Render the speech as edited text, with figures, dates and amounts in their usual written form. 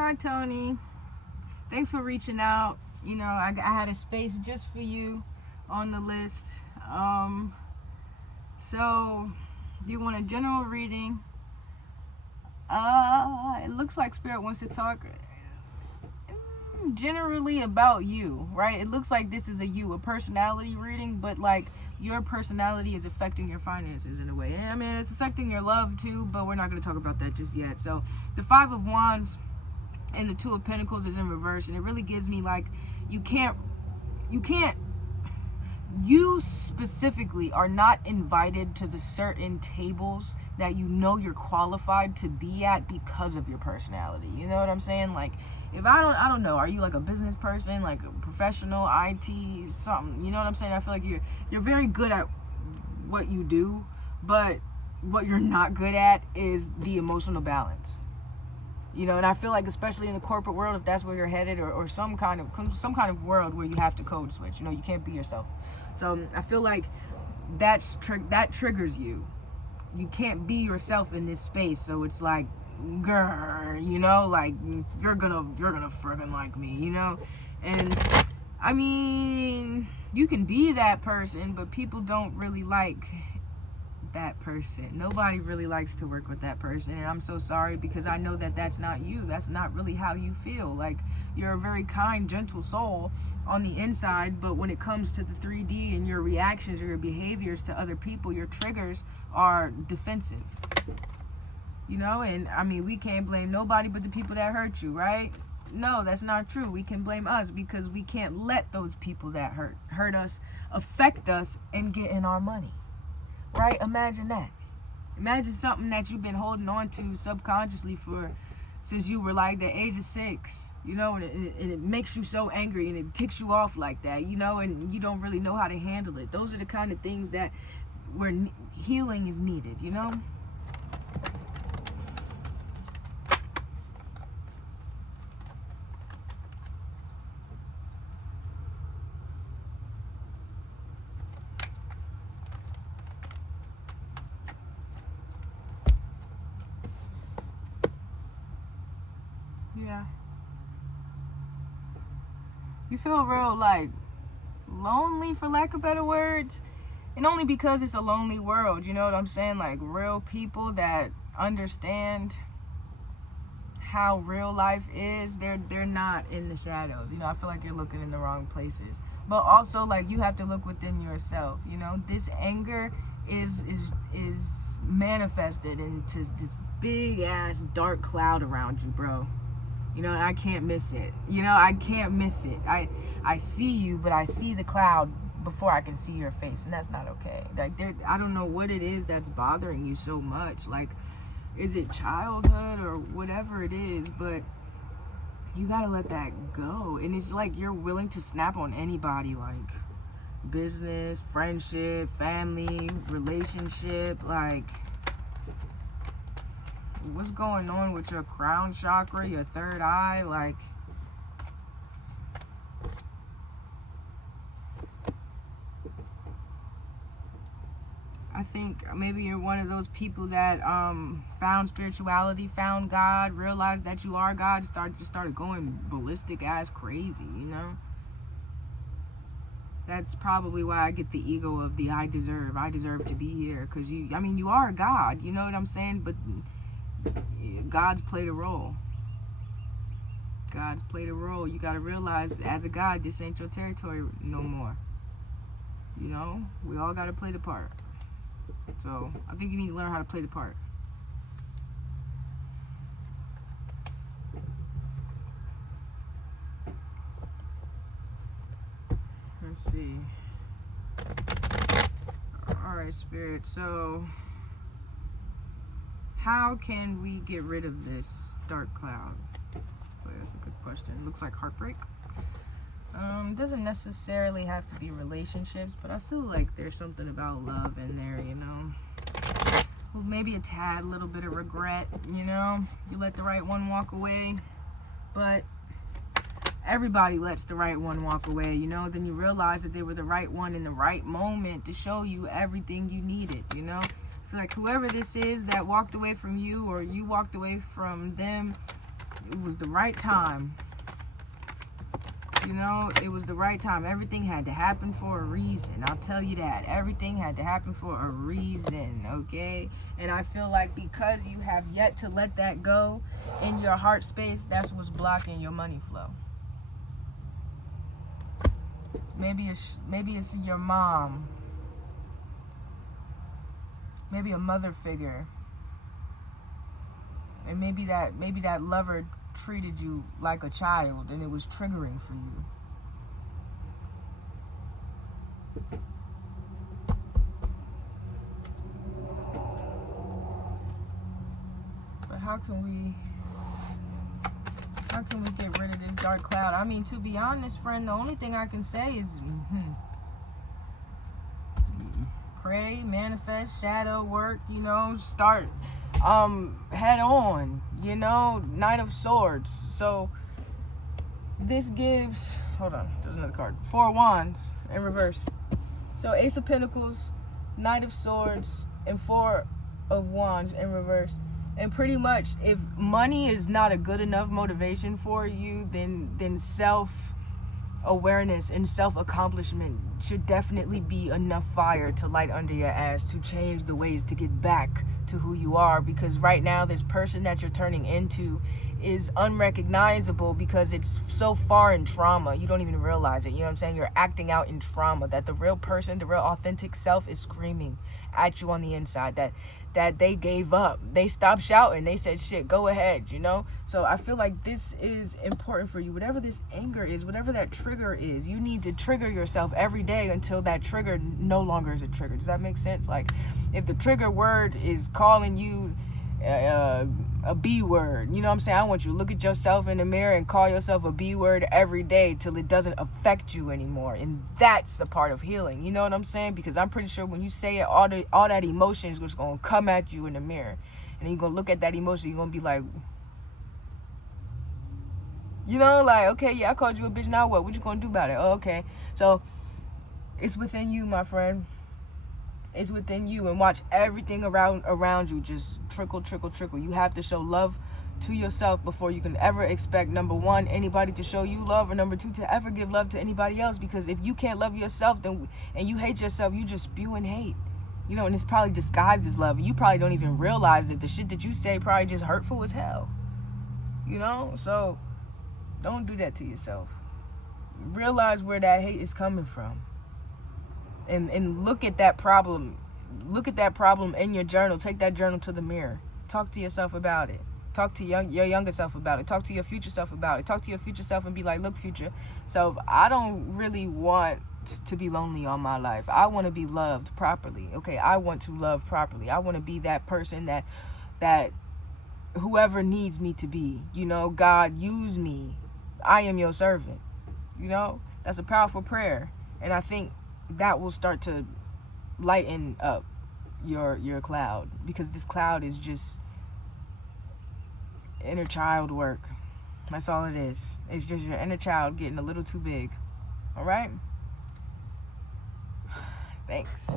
Hi, Toni. Thanks for reaching out. I had a space just for you on the list. Um, so, do you want a general reading? It looks like Spirit wants to talk generally about you, right? It looks like this is a personality reading, but like your personality is affecting your finances in a way. I mean, it's affecting your love too, but we're not going to talk about that just yet. So, the Five of Wands and the Two of Pentacles is in reverse, and it really gives me like you can't you specifically are not invited to the certain tables that you know you're qualified to be at because of your personality. You know what I'm saying? Like, if I don't know, are you like a business person, like a professional, IT, something? You know what I'm saying? I feel like you're very good at what you do, but what you're not good at is the emotional balance. And I feel like, especially in the corporate world, if that's where you're headed, or some kind of world where you have to code switch, you can't be yourself. So I feel like that triggers you. You can't be yourself in this space. So it's like, grr, like you're gonna friggin' like me, And I mean, you can be that person, but people don't really like that person. Nobody really likes to work with that person, and I'm so sorry, because I know that that's not you. That's not really how you feel. Like, you're a very kind, gentle soul on the inside, but when it comes to the 3D and your reactions or your behaviors to other people, your triggers are defensive. And I mean, we can't blame nobody but the people that hurt you, right? No, that's not true. We can blame us, because we can't let those people that hurt us affect us and get in our money. Right? Imagine that. Imagine something that you've been holding on to subconsciously since you were like the age of 6, and it makes you so angry, and it ticks you off like that, and you don't really know how to handle it. Those are the kind of things where healing is needed, Yeah. You feel real, like, lonely, for lack of better words. And only because it's a lonely world, you know what I'm saying? Like, real people that understand how real life is, they're not in the shadows. I feel like you're looking in the wrong places. But also, like, you have to look within yourself. This anger is manifested into this big ass dark cloud around you, bro. I can't miss it. I can't miss it. I see you, but I see the cloud before I can see your face, and that's not okay. Like, I don't know what it is that's bothering you so much. Like, is it childhood or whatever it is, but you gotta let that go. And it's like you're willing to snap on anybody, like business, friendship, family, relationship. Like, what's going on with your crown chakra, your third eye? Like, I think maybe you're one of those people that found spirituality, found God, realized that you are God, started going ballistic ass crazy, That's probably why I get the ego of the I deserve to be here, because you are God, you know what I'm saying? But God's played a role. God's played a role. You got to realize, as a God, this ain't your territory no more. We all got to play the part. So I think you need to learn how to play the part. Let's see. Alright, Spirit. So, how can we get rid of this dark cloud? Well, that's a good question. It looks like heartbreak. Doesn't necessarily have to be relationships, but I feel like there's something about love in there, Well, maybe a little bit of regret, You let the right one walk away, but everybody lets the right one walk away, Then you realize that they were the right one in the right moment to show you everything you needed, I feel like whoever this is that walked away from you, or you walked away from them, it was the right time. You know, it was the right time. Everything had to happen for a reason. I'll tell you that. Everything had to happen for a reason, okay? And I feel like because you have yet to let that go in your heart space, that's what's blocking your money flow. Maybe it's your mom. Maybe a mother figure. And maybe that lover treated you like a child and it was triggering for you. But how can we get rid of this dark cloud? I mean, to be honest, friend, the only thing I can say is pray, manifest, shadow work, you know, start head on, you know, Knight of Swords. So this gives, hold on, there's another card. 4 of Wands in reverse. So Ace of Pentacles, Knight of Swords, and 4 of Wands in reverse. And pretty much, if money is not a good enough motivation for you, then self-awareness and self-accomplishment should definitely be enough fire to light under your ass to change the ways to get back to who you are. Because right now, this person that you're turning into is unrecognizable because it's so far in trauma. You don't even realize it. You know what I'm saying? You're acting out in trauma that the real person, the real authentic self is screaming at you on the inside that they gave up. They stopped shouting. They said, shit, go ahead, you know? So I feel like this is important for you. Whatever this anger is, whatever that trigger is, you need to trigger yourself every day until that trigger no longer is a trigger. Does that make sense? Like, if the trigger word is calling you a B word, you know what I'm saying? I want you to look at yourself in the mirror and call yourself a B word every day till it doesn't affect you anymore. And that's a part of healing. You know what I'm saying? Because I'm pretty sure when you say it, all that emotion is just going to come at you in the mirror. And then you're going to look at that emotion, you're going to be like, you know, like, okay, yeah, I called you a bitch, now what? What you going to do about it? Oh, okay. So it's within you, my friend. It's within you, and watch everything around you just trickle. You have to show love to yourself before you can ever expect, number one, anybody to show you love, or number two, to ever give love to anybody else. Because if you can't love yourself, then and you hate yourself, you just spewing hate, you know, and it's probably disguised as love. You probably don't even realize that the shit that you say probably just hurtful as hell, you know. So don't do that to yourself. Realize where that hate is coming from. And look at that problem. Look at that problem in your journal. Take that journal to the mirror. Talk to yourself about it. Talk to your younger self about it. Talk to your future self about it. Talk to your future self and be like, look, future. So I don't really want to be lonely all my life. I want to be loved properly. Okay, I want to love properly. I want to be that person that whoever needs me to be. You know, God, use me. I am your servant. You know, that's a powerful prayer. And I think that will start to lighten up your cloud, because this cloud is just inner child work. That's all it is. It's just your inner child getting a little too big. All right? Thanks.